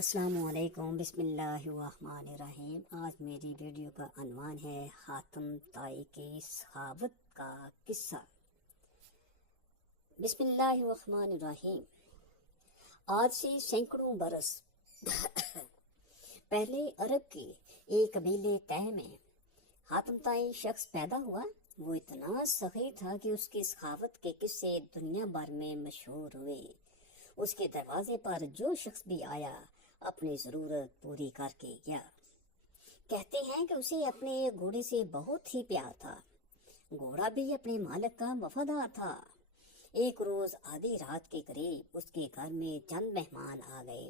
السلام علیکم، بسم اللہ الرحمن الرحیم۔ آج میری ویڈیو کا عنوان ہے حاتم طائی کی سخاوت کا قصہ۔ بسم اللہ الرحمن الرحیم۔ آج سے سینکڑوں برس پہلے عرب کے ایک قبیلے طے میں حاتم طائی شخص پیدا ہوا۔ وہ اتنا سخی تھا کہ اس کی سخاوت کے قصے دنیا بھر میں مشہور ہوئے۔ اس کے دروازے پر جو شخص بھی آیا اپنی ضرورت پوری کر کے گیا۔ کہتے ہیں کہ اسے اپنے گھوڑے سے بہت ہی پیار تھا۔ گھوڑا بھی اپنے مالک کا وفادار تھا۔ ایک روز آدھی رات کے قریب اس کے گھر میں چند مہمان آ گئے۔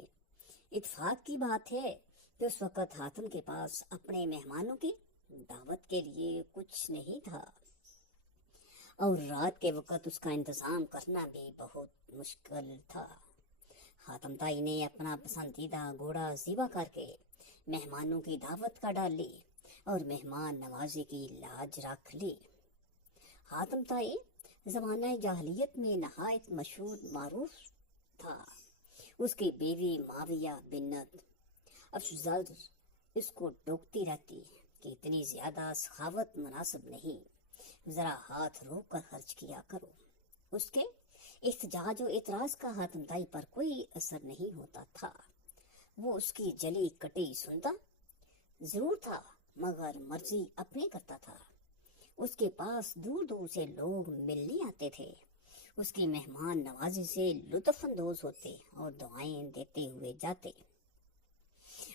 اتفاق کی بات ہے کہ اس وقت حاتم کے پاس اپنے مہمانوں کی دعوت کے لیے کچھ نہیں تھا، اور رات کے وقت اس کا انتظام کرنا بھی بہت مشکل تھا۔ حاتم طائی نے اپنا پسندیدہ گھوڑا ذبح کر کے مہمانوں کی دعوت کا ڈال لی اور مہمان نوازی کی لاج رکھ لی۔ حاتم طائی زمانہ جاہلیت میں نہایت مشہور معروف تھا۔ اس کی بیوی معاویہ بنت افضل اس کو ٹوکتی رہتی کہ اتنی زیادہ سخاوت مناسب نہیں، ذرا ہاتھ روک کر خرچ کیا کرو۔ اس کے احتجاج و اعتراض کا حاتم طائی پر کوئی اثر نہیں ہوتا تھا۔ وہ اس کی جلی کٹی سنتا ضرور تھا، مگر مرضی اپنی کرتا تھا۔ اس کے پاس دور دور سے لوگ ملنے آتے تھے، اس کی مہمان نوازی سے لطف اندوز ہوتے اور دعائیں دیتے ہوئے جاتے۔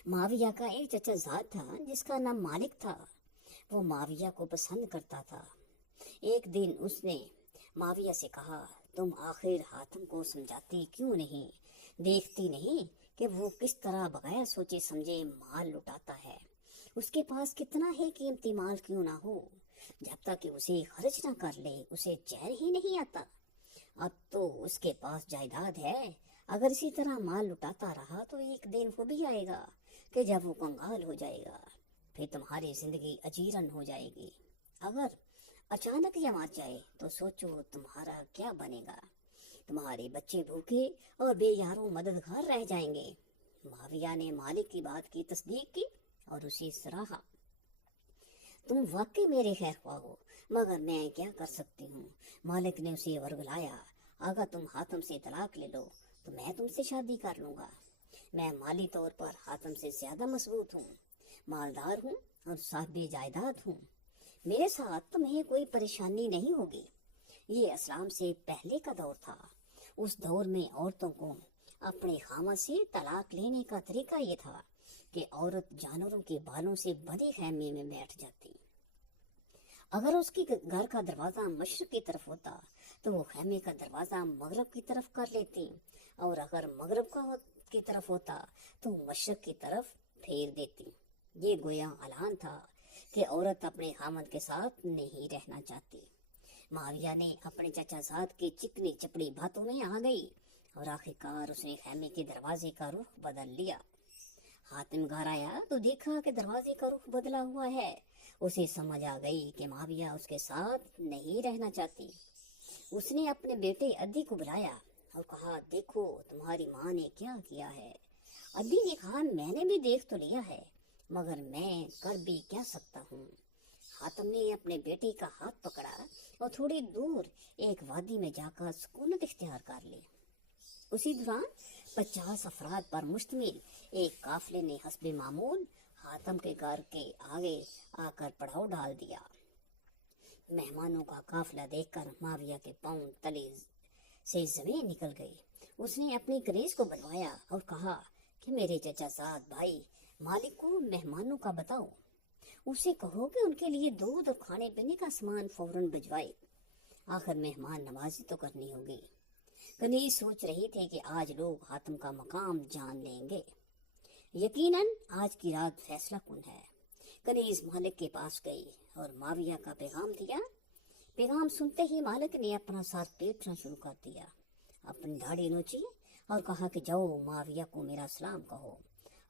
معاویہ کا ایک چچا زاد تھا جس کا نام مالک تھا۔ وہ معاویہ کو پسند کرتا تھا۔ ایک دن اس نے معاویہ سے کہا، تم آخر حاتم کو سمجھاتی کیوں نہیں؟ دیکھتی نہیں کہ وہ کس طرح بغیر سوچے سمجھے مال لٹاتا ہے؟ اس کے پاس کتنا ہی قیمتی مال کیوں نہ ہو، جب تک کہ اسے خرچ نہ کر لے اسے چین ہی نہیں آتا۔ اب تو اس کے پاس جائیداد ہے، اگر اسی طرح مال لٹاتا رہا تو ایک دن وہ بھی آئے گا کہ جب وہ کنگال ہو جائے گا، پھر تمہاری زندگی اجیرن ہو جائے گی۔ اگر اچانک یہ مر جائے تو سوچو تمہارا کیا بنے گا؟ تمہارے بچے بھوکے اور بے یاروں مددگار رہ جائیں گے۔ معاویہ نے مالک کی بات کی تصدیق کی اور اسے سراہا۔ تم واقعی میرے خیر خواہ ہو، مگر میں کیا کر سکتی ہوں؟ مالک نے اسے ورگلایا، اگر تم حاتم سے طلاق لے لو تو میں تم سے شادی کر لوں گا۔ میں مالی طور پر حاتم سے زیادہ مضبوط ہوں، مالدار ہوں اور صاحب جائیداد ہوں۔ میرے ساتھ تمہیں کوئی پریشانی نہیں ہوگی۔ یہ اسلام سے پہلے کا دور تھا۔ اس دور میں عورتوں کو اپنے خاوند سے طلاق لینے کا طریقہ یہ تھا کہ عورت جانوروں کے بالوں سے بنے خیمے میں بیٹھ جاتی۔ اگر اس کی گھر کا دروازہ مشرق کی طرف ہوتا تو وہ خیمے کا دروازہ مغرب کی طرف کر لیتی، اور اگر مغرب کی طرف ہوتا تو مشرق کی طرف پھیر دیتی۔ یہ گویا اعلان تھا کہ عورت اپنے خاوند کے ساتھ نہیں رہنا چاہتی۔ معاویہ نے اپنے چچا زاد کی چکنی چپڑی باتوں میں آ گئی اور آخرکار اس نے خیمے کے دروازے کا رخ بدل لیا۔ حاتم گھر آیا تو دیکھا کہ دروازے کا رخ بدلا ہوا ہے۔ اسے سمجھ آ گئی کہ معاویہ اس کے ساتھ نہیں رہنا چاہتی۔ اس نے اپنے بیٹے عدی کو بلایا اور کہا، دیکھو تمہاری ماں نے کیا کیا ہے۔ عدی نے کہا، میں نے بھی دیکھ تو لیا ہے، مگر میں کر بھی کیا سکتا ہوں؟ حاتم نے اپنے بیٹے کا ہاتھ پکڑا اور تھوڑی دور ایک وادی میں جا کر سکونت اختیار کر لی۔ اسی دوران 50 افراد پر مشتمل ایک قافلے نے حسب معمول حاتم کے گھر کے آگے آ کر پڑاؤ ڈال دیا۔ مہمانوں کا قافلہ دیکھ کر معاویہ کے پاؤں تلے سے زمین نکل گئی۔ اس نے اپنی کنیز کو بلوایا اور کہا کہ میرے چچا زاد بھائی مالک کو مہمانوں کا بتاؤ، اسے کہو کہ ان کے لیے دودھ اور کھانے پینے کا سامان فوراً بھجوائے، آخر مہمان نوازی تو کرنی ہوگی۔ کنیز سوچ رہی تھی کہ آج لوگ حاتم کا مقام جان لیں گے، یقیناً آج کی رات فیصلہ کن ہے۔ کنیز مالک کے پاس گئی اور معاویہ کا پیغام دیا۔ پیغام سنتے ہی مالک نے اپنا سر پیٹنا شروع کر دیا، اپنی داڑھی نوچی اور کہا کہ جاؤ معاویہ کو میرا سلام کہو،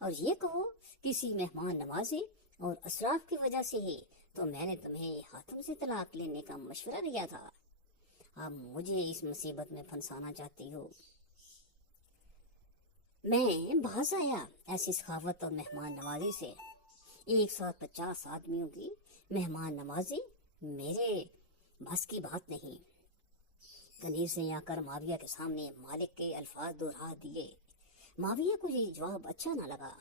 اور یہ کہو کسی مہمان نوازی اور اسراف کی وجہ سے ہی تو میں نے تمہیں حاتم سے طلاق لینے کا مشورہ دیا تھا۔ اب مجھے اس مصیبت میں پھنسانا چاہتی ہو۔ मैं बाज आया ऐसी सखावत और मेहमान नवाजी से। 150 आदमियों की मेहमान नवाजी मेरे बस की बात नहीं। कनीज ने आकर माविया के सामने मालिक के अल्फाज दोहरा दिए। माविया को ये जवाब अच्छा ना लगा।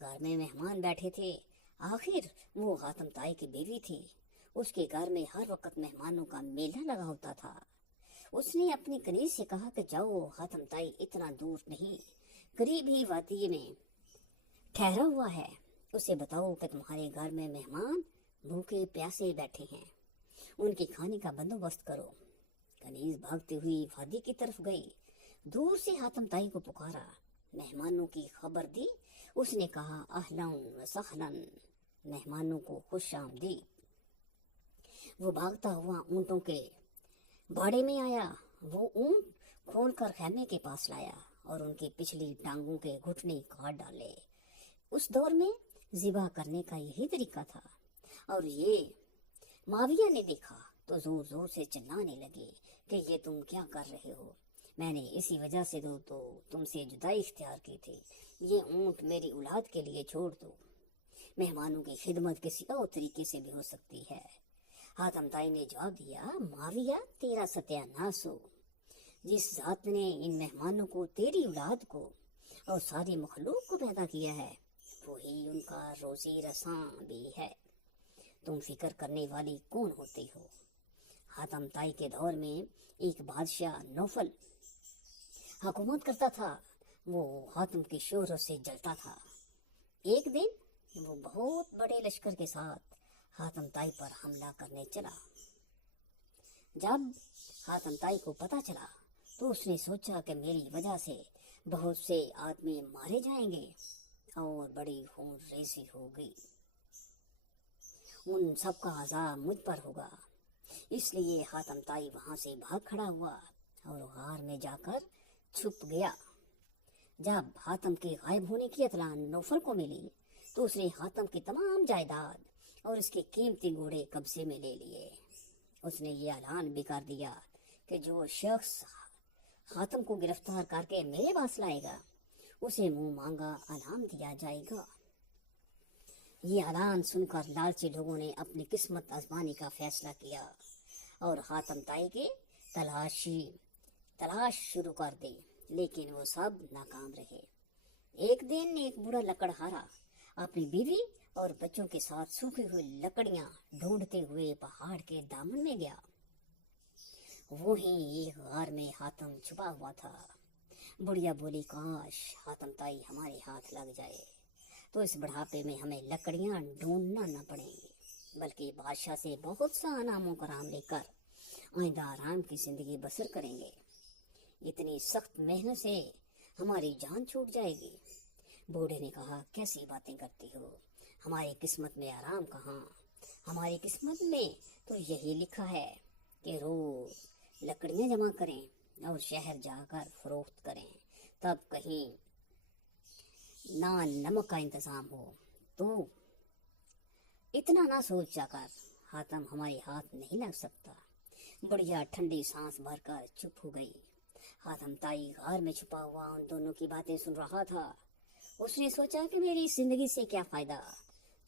घर में मेहमान बैठे थे, आखिर वो हातम ताई की बीवी थी। उसके घर में हर वक्त मेहमानों का मेला लगा होता था। उसने अपनी कनीज से कहा कि जाओ, हातम ताई इतना दूर नहीं, करीब ही वादी में ठहरा हुआ है, उसे बताओ कि तुम्हारे घर में मेहमान भूखे प्यासे बैठे हैं, उनके खाने का बंदोबस्त करो। कनीज भागती हुई वादी की तरफ गई। दूर से हातम ताई को पुकारा, मेहमानों की खबर दी। उसने कहा, अहलन व सहलन, मेहमानों को खुश आमदीद। वो भागता हुआ ऊँटों के बाड़े में आया। वो ऊँट खोलकर खैमे के पास लाया और उनकी पिछली टांगों के घुटने काट डाले। उस दौर में ज़िबा करने का यही तरीका था। और ये माविया ने देखा तो जोर जोर से चिल्लाने लगे कि ये तुम क्या कर रहे हो, मैंने इसी वजह से तो तुमसे जुदाई इख्तियार की थी। ये ऊँट मेरी औलाद के लिए छोड़ दो। मेहमानों की खिदमत किसी और तरीके से भी हो सकती है। हातम ताई ने जवाब दिया, माविया तेरा सत्यानाश हो। जिस जात ने इन मेहमानों को, तेरी औलाद को और सारी मखलूक को पैदा किया है, वही उनका रोजी रसां भी है। तुम फिक्र करने वाली कौन होती हो? हातम ताई के दौर में एक बादशाह नौफल हुकूमत करता था। वो हातम की शोहरत से जलता था। एक दिन वो बहुत बड़े लश्कर के साथ हातम ताई पर हमला करने चला। जब हातम ताई को पता चला तो उसने सोचा कि मेरी वजह से बहुत से आदमी मारे जाएंगे और बड़ी खून रेजी होगी, उन सबका अज़ाब मुझ पर होगा। इसलिए हातम ताई वहां से भाग खड़ा हुआ और गार में जाकर छुप गया। जब हातम के गायब होने की इत्तला नौफल को मिली तो उसने हातम की तमाम जायदाद और उसके कीमती घोड़े कब्जे में ले लिए। उसने ये ऐलान भी कर दिया कि जो शख्स हातम को गिरफ्तार करके मेरे पास लाएगा, उसे मुंह मांगा इनाम दिया जाएगा। ये ऐलान सुनकर लालची लोगों ने अपनी किस्मत आजमाने का फैसला किया और हातम ताई की तलाश शुरू कर दी, लेकिन वो सब नाकाम रहे। एक दिन एक बूढ़ा लकड़हारा अपनी बीवी और बच्चों के साथ सूखी हुई लकड़ियां ढूंढते हुए पहाड़ के दामन में गया। वहीं एक गार में हातम छुपा हुआ था। बुढ़िया बोली, काश हातम ताई हमारे हाथ लग जाए तो इस बुढ़ापे में हमें लकड़ियां ढूंढना न पड़ेंगी, बल्कि बादशाह से बहुत सा इनामों का राम लेकर आइंदा आराम की जिंदगी बसर करेंगे। इतनी सख्त मेहनत से हमारी जान छूट जाएगी। बूढ़े ने कहा, कैसी बातें करती हो, हमारी किस्मत में आराम कहाँ। हमारी किस्मत में तो यही लिखा है कि रोज लकड़ियां जमा करें और शहर जाकर फरोख्त करें, तब कहीं नान नमक का इंतजाम हो। तो इतना ना सोच जाकर हातम हमारे हाथ नहीं लग सकता। बुढ़िया ठंडी सांस भरकर चुप हो गई। हातम ताई गार में छुपा हुआ उन दोनों की बातें सुन रहा था। उसने सोचा कि मेरी जिंदगी से क्या फायदा,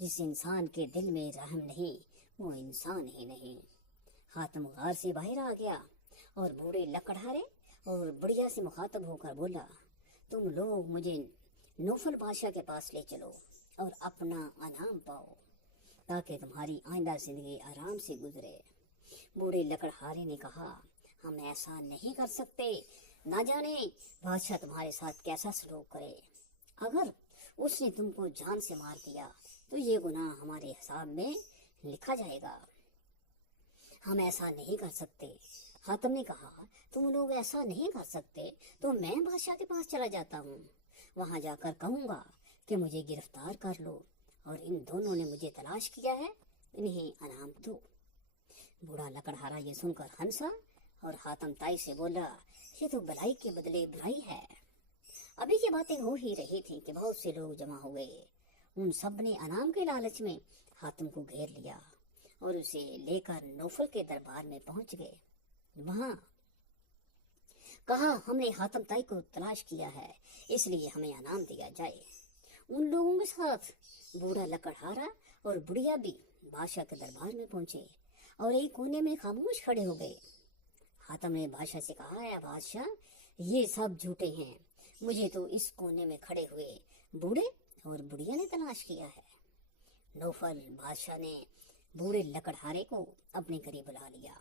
जिस इंसान के दिल में रहम नहीं वो इंसान ही नहीं। हातम गार से बाहर आ गया और बूढ़े लकड़हारे और बुढ़िया से मुखातब होकर बोला, तुम लोग मुझे नौफल बादशाह के पास ले चलो और अपना इनाम पाओ, ताकि तुम्हारी आइंदा जिंदगी आराम से गुजरे। बूढ़े लकड़हारे ने कहा, हम ऐसा नहीं कर सकते, ना जाने बादशाह तुम्हारे साथ कैसा सलूक करे। अगर उसने तुमको जान से मार दिया तो ये गुनाह हमारे हिसाब में लिखा जाएगा। हम ऐसा नहीं कर सकते। हातम ने कहा, तुम लोग ऐसा नहीं कर सकते तो मैं बादशाह के पास चला जाता हूँ। वहां जाकर कहूँगा कि मुझे गिरफ्तार कर लो और इन दोनों ने मुझे तलाश किया है, इन्हें इनाम दो। बूढ़ा लकड़हारा ये सुनकर हंसा और हातम ताई से बोला, ये तो भलाई के बदले बुराई है। अभी ये बातें हो ही रही थी कि बहुत से लोग जमा हो गए। उन सब ने इनाम के लालच में हातम को घेर लिया और उसे लेकर नौफल के दरबार में पहुंच गए। वहां कहा हमने हातम ताई को तलाश किया है, इसलिए हमें इनाम दिया जाए। उन लोगों के साथ बूढ़ा लकड़हारा और बुढ़िया भी बादशाह के दरबार में पहुंचे और एक कोने में खामोश खड़े हो गए। हातम ने बादशाह से कहा, या बादशाह, ये सब झूठे हैं, मुझे तो इस कोने में खड़े हुए बूढ़े और बुढ़िया ने तलाश किया है। नौफल बादशाह ने बूढ़े लकड़हारे को अपने करीब बुला लिया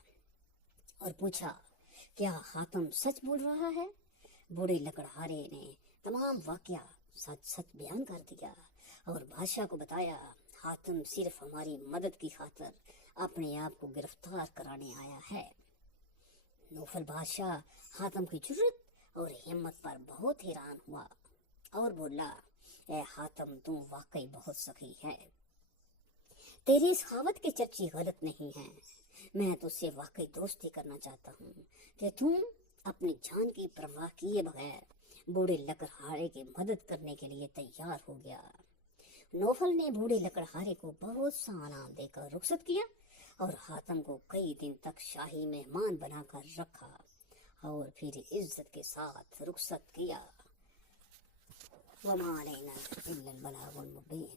और पूछा, क्या हातम सच बोल रहा है? बूढ़े लकड़हारे ने तमाम वाकया सच सच बयान कर दिया और बादशाह को बताया, हातम सिर्फ हमारी मदद की खातिर अपने आप को गिरफ्तार कराने आया है। नौफल बादशाह हातम की जुर्रत और हिम्मत पर बहुत हैरान हुआ और बोला, ए हातम, तुम वाकई बहुत सखी है। तेरी सखावत के चर्चे गलत नहीं हैं। मैं तुझसे वाकई दोस्ती करना चाहता हूँ कि तुम अपनी जान की परवाह किए बगैर बूढ़े लकड़हारे की मदद करने के लिए तैयार हो गया। नौफल ने बूढ़े लकड़हारे को बहुत सा इनाम देकर रुखसत किया और हातम को कई दिन तक शाही मेहमान बनाकर रखा और फिर इज्जत के साथ रुखसत किया। वमा अलैना इल्लल बलागुल मुबीन।